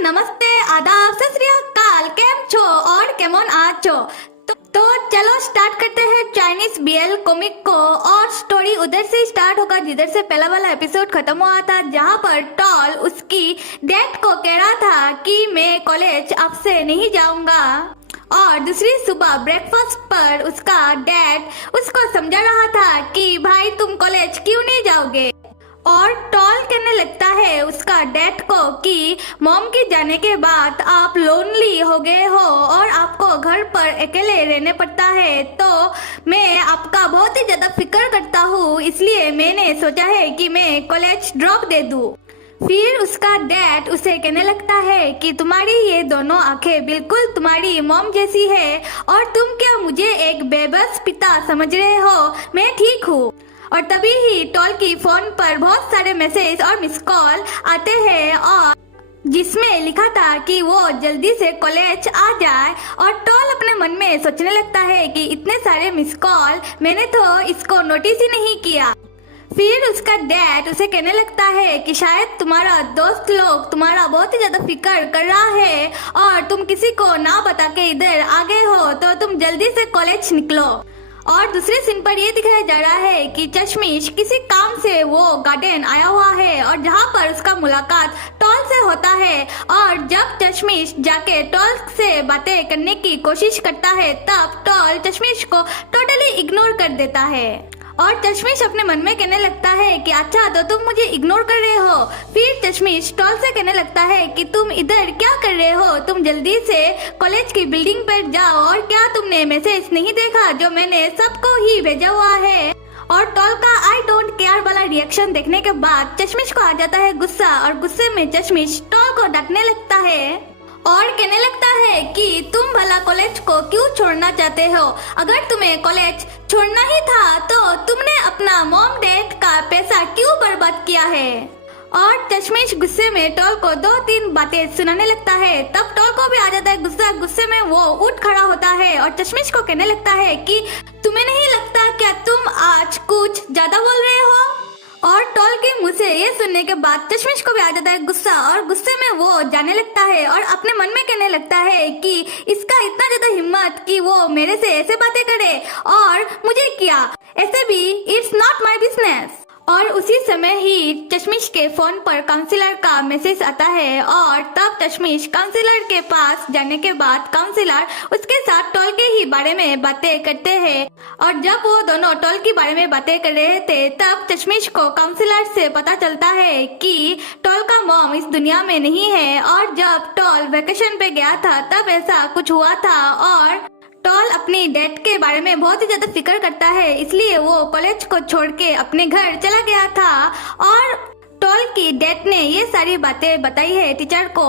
नमस्ते आदाब सत श्री अकाल केम छो और केमन आछो। तो चलो स्टार्ट करते हैं चाइनीज बीएल कॉमिक को। और स्टोरी उधर से स्टार्ट होगा जिधर से पहला वाला एपिसोड खत्म हुआ था, जहां पर टॉल उसकी डैड को कह रहा था कि मैं कॉलेज आपसे नहीं जाऊंगा। और दूसरी सुबह ब्रेकफास्ट पर उसका डैड उसको समझा रहा था कि भाई तुम कॉलेज क्यों नहीं जाओगे। और टॉल कहने लगता है उसका डैड को कि मॉम के जाने के बाद आप लोनली हो गए हो और आपको घर पर अकेले रहने पड़ता है, तो मैं आपका बहुत ही ज्यादा फिक्र करता हूँ, इसलिए मैंने सोचा है कि मैं कॉलेज ड्रॉप दे दूँ। फिर उसका डैड उसे कहने लगता है कि तुम्हारी ये दोनों आंखें बिल्कुल तुम्हारी मॉम जैसी है और तुम क्या मुझे एक बेबस पिता समझ रहे हो, मैं ठीक हूँ। और तभी ही टॉल की फोन पर बहुत सारे मैसेज और मिस कॉल आते हैं और जिसमें लिखा था कि वो जल्दी से कॉलेज आ जाए। और टॉल अपने मन में सोचने लगता है कि इतने सारे मिस कॉल, मैंने तो इसको नोटिस ही नहीं किया। फिर उसका डैड उसे कहने लगता है कि शायद तुम्हारा दोस्त लोग तुम्हारा बहुत ही ज्यादा फिक्र कर रहा है और तुम किसी को ना बता के इधर आ गए हो, तो तुम जल्दी से कॉलेज निकलो। और दूसरे सीन पर ये दिखाया जा रहा है कि चश्मिश किसी काम से वो गार्डन आया हुआ है और जहाँ पर उसका मुलाकात टॉल से होता है। और जब चश्मिश जाके टॉल से बातें करने की कोशिश करता है, तब टॉल चश्मिश को टोटली इग्नोर कर देता है। और चश्मिश अपने मन में कहने लगता है कि अच्छा तो तुम मुझे इग्नोर कर रहे हो। फिर चश्मिश टॉल से कहने लगता है कि तुम इधर क्या कर रहे हो, तुम जल्दी से कॉलेज की बिल्डिंग पर जाओ। और क्या तुमने मैसेज नहीं देखा जो मैंने सबको ही भेजा हुआ है। और टॉल का आई डोंट केयर वाला रिएक्शन देखने के बाद चश्मिश को आ जाता है गुस्सा और गुस्से में चश्मिश टॉल को डांटने लगता है और कहने लगता है कि तुम भला कॉलेज को क्यों छोड़ना चाहते हो। अगर तुम्हें कॉलेज छोड़ना ही था तो तुमने अपना मॉम डैड का पैसा क्यों बर्बाद किया है। और चश्मिश गुस्से में टॉल को 2-3 बातें सुनाने लगता है। तब टॉल को भी आ जाता है गुस्सा। गुस्से में वो उठ खड़ा होता है और चश्मिश को कहने लगता है कि तुम्हें नहीं लगता क्या तुम आज कुछ ज्यादा बोल रहे हो। और टॉल के मुंह से ये सुनने के बाद चश्मिश को भी आ जाता है गुस्सा और गुस्से में वो जाने लगता है और अपने मन में कहने लगता है कि इसका इतना ज्यादा हिम्मत कि वो मेरे से ऐसे बातें करे और मुझे क्या, ऐसे भी इट्स नॉट माय बिजनेस। और उसी समय ही चश्मिश के फोन पर काउंसलर का मैसेज आता है और तब चश्मिश काउंसलर के पास जाने के बाद काउंसलर उसके साथ टॉल के ही बारे में बातें करते हैं। और जब वो दोनों टॉल के बारे में बातें कर रहे थे, तब चश्मिश को काउंसलर से पता चलता है कि टॉल का मॉम इस दुनिया में नहीं है। और जब टॉल वेकेशन पे गया था तब ऐसा कुछ हुआ था और टॉल अपनी डैड के बारे में बहुत ही ज्यादा फिक्र करता है, इसलिए वो कॉलेज को छोड़ के अपने घर चला गया था। और टॉल की डैड ने ये सारी बातें बताई है टीचर को।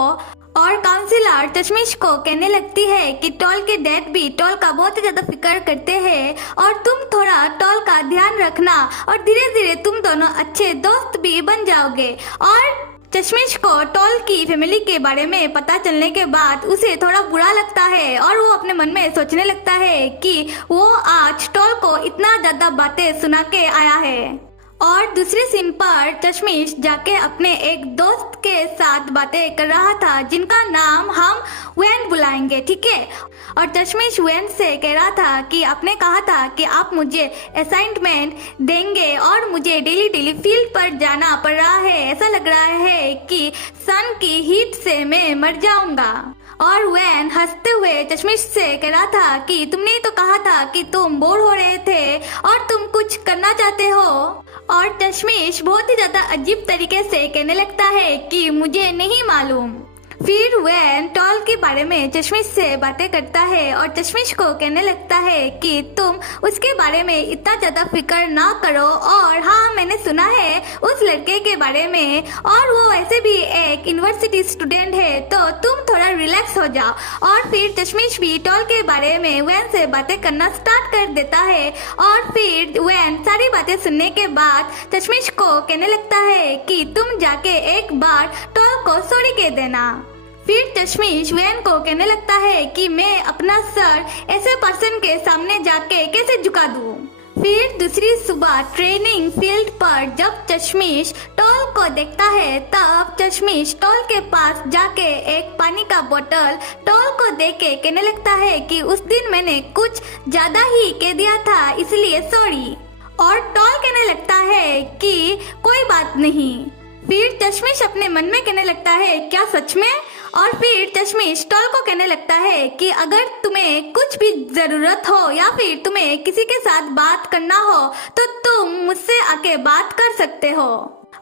और काउंसलर चश्मिश को कहने लगती है कि टॉल के डैड भी टॉल का बहुत ही ज्यादा फिक्र करते हैं और तुम थोड़ा टॉल का ध्यान रखना और धीरे धीरे तुम दोनों अच्छे दोस्त भी बन जाओगे। और चश्मिश को टॉल की फैमिली के बारे में पता चलने के बाद उसे थोड़ा बुरा लगता है और वो अपने मन में सोचने लगता है कि वो आज टॉल को इतना ज्यादा बातें सुना के आया है। और दूसरे सीन पर चश्मिश जाके अपने एक दोस्त के साथ बातें कर रहा था जिनका नाम हम वैन बुलाएंगे, ठीक है। और चश्मिश वैन से कह रहा था कि आपने कहा था कि आप मुझे असाइनमेंट देंगे और मुझे डेली फील्ड पर जाना पड़ रहा है, ऐसा लग रहा है कि सन की हीट से मैं मर जाऊंगा। और वैन हंसते हुए चश्मिश से कह रहा था कि तुमने तो कहा था कि तुम बोर हो रहे थे और तुम कुछ करना चाहते हो। और चश्मिश बहुत ही ज्यादा अजीब तरीके से कहने लगता है कि मुझे नहीं मालूम। फिर वैन टॉल के बारे में चश्मिश से बातें करता है और चश्मिश को कहने लगता है कि तुम उसके बारे में इतना ज्यादा फिक्र ना करो। और हाँ, मैंने सुना है उस लड़के के बारे में और वो वैसे भी एक यूनिवर्सिटी स्टूडेंट है, तो तुम थोड़ा रिलैक्स हो जाओ। और फिर चश्मिश भी टॉल के बारे में वैन से बातें करना स्टार्ट कर देता है। और फिर वैन सारी बातें सुनने के बाद चश्मिश को कहने लगता है कि तुम जाके एक बार टॉल को सॉरी कह देना। फिर चश्मिश वैन को कहने लगता है कि मैं अपना सर ऐसे पर्सन के सामने जाके कैसे झुका दूं। फिर दूसरी सुबह ट्रेनिंग फील्ड पर जब चश्मिश टॉल को देखता है तब चश्मिश टॉल के पास जाके एक पानी का बोतल टॉल को देके कहने लगता है कि उस दिन मैंने कुछ ज्यादा ही कह दिया था इसलिए सॉरी। और टॉल कहने लगता है कि कोई बात नहीं। फिर चश्मिश अपने मन में कहने लगता है क्या सच में। और फिर चश्मिश टॉल को कहने लगता है कि अगर तुम्हें कुछ भी जरूरत हो या फिर तुम्हें किसी के साथ बात करना हो तो तुम मुझसे आके बात कर सकते हो।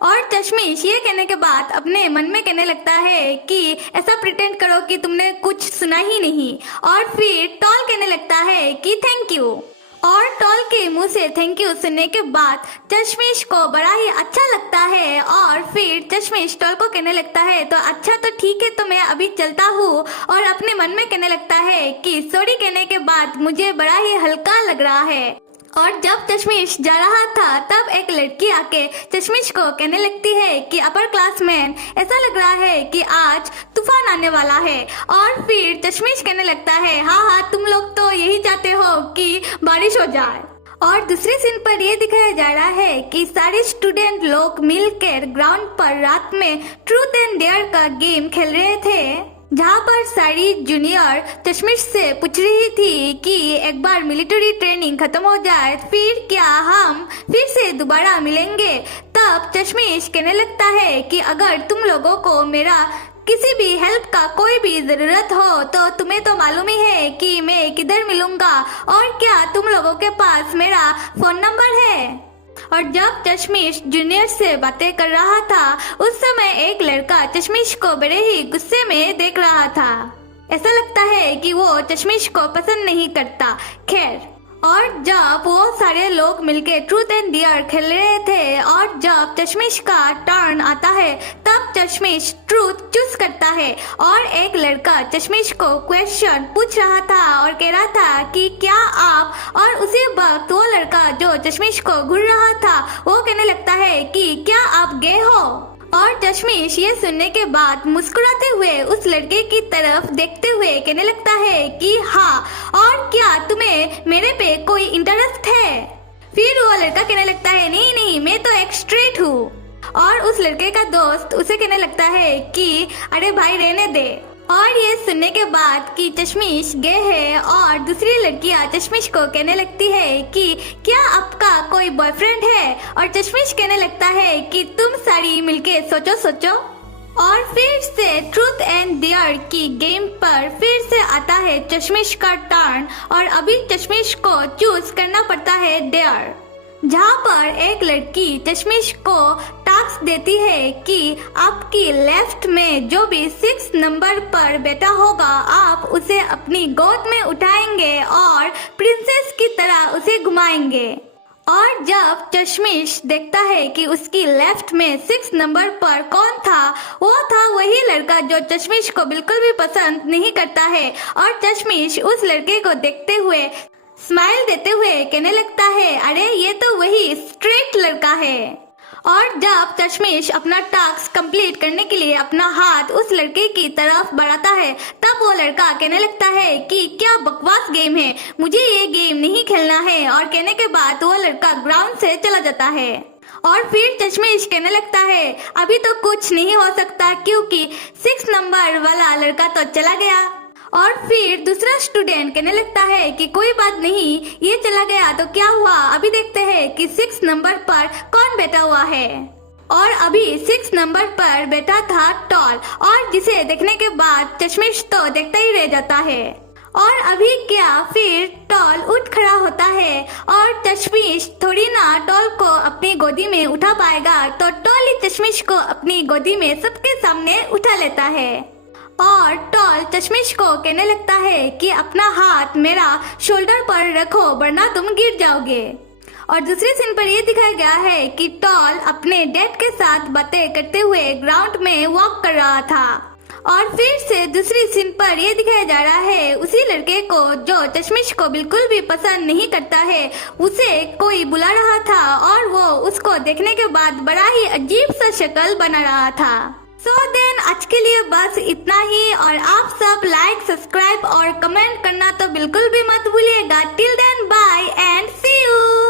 और चश्मिश ये कहने के बाद अपने मन में कहने लगता है कि ऐसा प्रिटेंड करो कि तुमने कुछ सुना ही नहीं। और फिर टॉल कहने लगता है कि थैंक यू। और टॉल के मुंह से थैंक यू सुनने के बाद चश्मिश को बड़ा ही अच्छा लगता है। और फिर चश्मिश टॉल को कहने लगता है तो अच्छा तो ठीक है, तो मैं अभी चलता हूँ। और अपने मन में कहने लगता है कि सॉरी कहने के बाद मुझे बड़ा ही हल्का लग रहा है। और जब चश्मिश जा रहा था तब एक लड़की आके चश्मिश को कहने लगती है कि अपर क्लासमैन ऐसा लग रहा है कि आज तूफान आने वाला है। और फिर चश्मिश कहने लगता है हाँ तुम लोग तो यही चाहते हो कि बारिश हो जाए। और दूसरे सीन पर ये दिखाया जा रहा है कि सारे स्टूडेंट लोग मिलकर ग्राउंड पर रात में ट्रूथ एंड डेयर का गेम खेल रहे थे, जहाँ पर सारी जूनियर चश्मिश से पूछ रही थी कि एक बार मिलिट्री ट्रेनिंग खत्म हो जाए फिर क्या हम फिर से दोबारा मिलेंगे। तब चश्मिश कहने लगता है कि अगर तुम लोगों को मेरा किसी भी हेल्प का कोई भी जरूरत हो तो तुम्हें तो मालूम ही है कि मैं किधर मिलूंगा। और क्या तुम लोगों के पास मेरा फोन नंबर है। और जब चश्मिश जूनियर से बातें कर रहा था उस समय एक लड़का चश्मिश को बड़े ही गुस्से में देख रहा था। ऐसा लगता है कि वो चश्मिश को पसंद नहीं करता। खैर, और जब वो सारे लोग मिलके ट्रूथ एंड डेयर खेल रहे थे और जब चश्मिश का टर्न आता है तब चश्मिश ट्रूथ चूज करता है। और एक लड़का चश्मिश को क्वेश्चन पूछ रहा था और कह रहा था कि क्या आप, और उसी वक्त वो लड़का जो चश्मिश को घूर रहा था वो कहने लगता है कि क्या आप गे हो। और चश्मिश ये सुनने के बाद मुस्कुराते हुए उस लड़के की तरफ देखते हुए कहने लगता है कि हाँ, और क्या तुम्हें मेरे पे कोई इंटरेस्ट है। फिर वो लड़का कहने लगता है नहीं नहीं, मैं तो एक स्ट्रेट हूँ। और उस लड़के का दोस्त उसे कहने लगता है कि अरे भाई रहने दे। और ये सुनने के बाद कि चश्मिश गे है और दूसरी लड़कियां चश्मिश को कहने लगती है कि क्या आपका कोई बॉयफ्रेंड है। और चश्मिश कहने लगता है कि तुम सारी मिलके सोचो सोचो। और फिर से ट्रूथ एंड डेयर की गेम पर फिर से आता है चश्मिश का टर्न और अभी चश्मिश को चूज करना पड़ता है डेयर, जहाँ पर एक लड़की चश्मिश को टास्क देती है कि आपकी लेफ्ट में जो भी 6 नंबर पर बैठा होगा आप उसे अपनी गोद में उठाएंगे और प्रिंसेस की तरह उसे घुमाएंगे। और जब चश्मिश देखता है कि उसकी लेफ्ट में 6 नंबर पर कौन था, वो था वही लड़का जो चश्मिश को बिल्कुल भी पसंद नहीं करता है। और चश्मिश उस लड़के को देखते हुए स्माइल देते हुए कहने लगता है अरे ये तो वही स्ट्रेट लड़का है। और जब चश्मिश अपना टास्क कंप्लीट करने के लिए अपना हाथ उस लड़के की तरफ बढ़ाता है तब वो लड़का कहने लगता है कि क्या बकवास गेम है, मुझे ये गेम नहीं खेलना है। और कहने के बाद वो लड़का ग्राउंड से चला जाता है। और फिर चश्मिश कहने लगता है अभी तो कुछ नहीं हो सकता क्योंकि 6 नंबर वाला लड़का तो चला गया। और फिर दूसरा स्टूडेंट कहने लगता है कि कोई बात नहीं, ये चला गया तो क्या हुआ, अभी देखते हैं कि 6 नंबर पर कौन बैठा हुआ है। और अभी 6 नंबर पर बैठा था टॉल, और जिसे देखने के बाद चश्मिश तो देखता ही रह जाता है। और अभी क्या फिर टॉल उठ खड़ा होता है और चश्मिश थोड़ी ना टॉल को अपनी गोदी में उठा पाएगा, तो टॉल ही चश्मिश को अपनी गोदी में सबके सामने उठा लेता है। और टॉल चश्मिश को कहने लगता है कि अपना हाथ मेरा शोल्डर पर रखो वरना तुम गिर जाओगे। और दूसरे सीन पर ये दिखाया गया है कि टॉल अपने डैड के साथ बातें करते हुए ग्राउंड में वॉक कर रहा था। और फिर से दूसरी सीन पर ये दिखाया जा रहा है उसी लड़के को जो चश्मिश को बिल्कुल भी पसंद नहीं करता है, उसे कोई बुला रहा था और वो उसको देखने के बाद बड़ा ही अजीब सा शक्ल बना रहा था। सो देन आज के लिए बस इतना ही, और आप सब लाइक, सब्सक्राइब और कमेंट करना तो बिल्कुल भी मत भूलिएगा। Till then bye and see you.